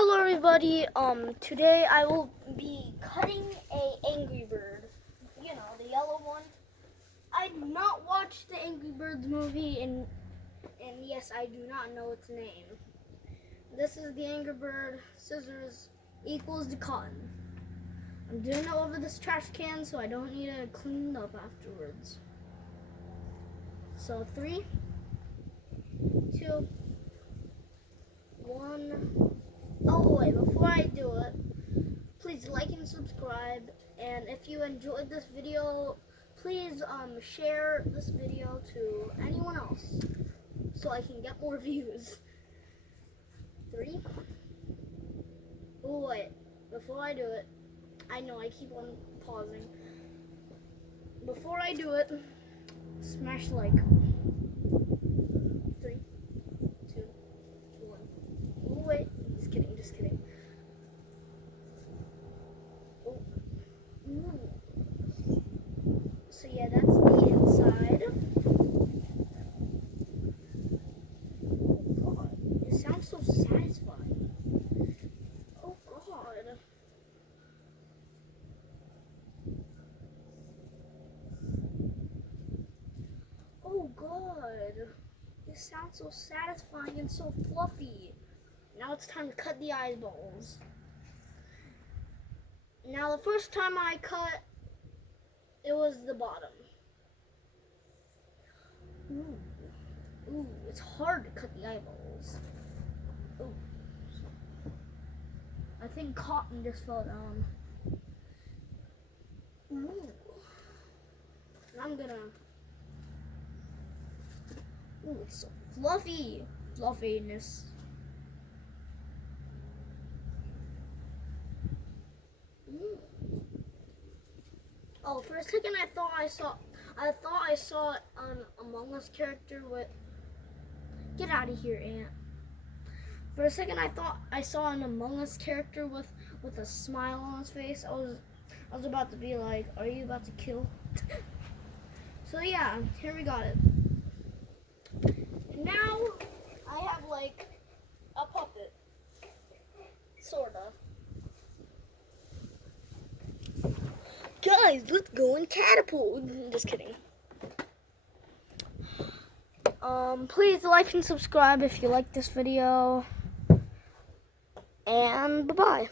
Hello everybody, today I will be cutting a Angry Bird. You know, the yellow one. I did not watch the Angry Birds movie and yes, I do not know its name. This is the Angry Bird, scissors equals the cotton. I'm doing it over this trash can so I don't need to clean it up afterwards. So 3, 2, 1. Oh wait, before I do it, please like and subscribe, and if you enjoyed this video, please share this video to anyone else so I can get more views. 3. Oh wait, before I do it, I know I keep on pausing. Before I do it, smash like. 3, 2, 1. Oh wait, just kidding, just kidding. Oh. Ooh. So yeah, that's the inside. Oh god, it sounds so satisfying. Oh god. Oh god. It sounds so satisfying and so fluffy. Now it's time to cut the eyeballs. Now the first time I cut, it was the bottom. Ooh, it's hard to cut the eyeballs. Ooh. I think cotton just fell down. Ooh. And I'm gonna. Ooh, it's so fluffy. Fluffiness. Oh, for a second I thought I saw an Among Us character with. Get out of here, Ant. For a second I thought I saw an Among Us character with a smile on his face. I was about to be like, are you about to kill? So yeah, here we got it. Now I have like a puppet, sorta. Guys, let's go and catapult. Just kidding. Please like and subscribe if you like this video. And bye-bye.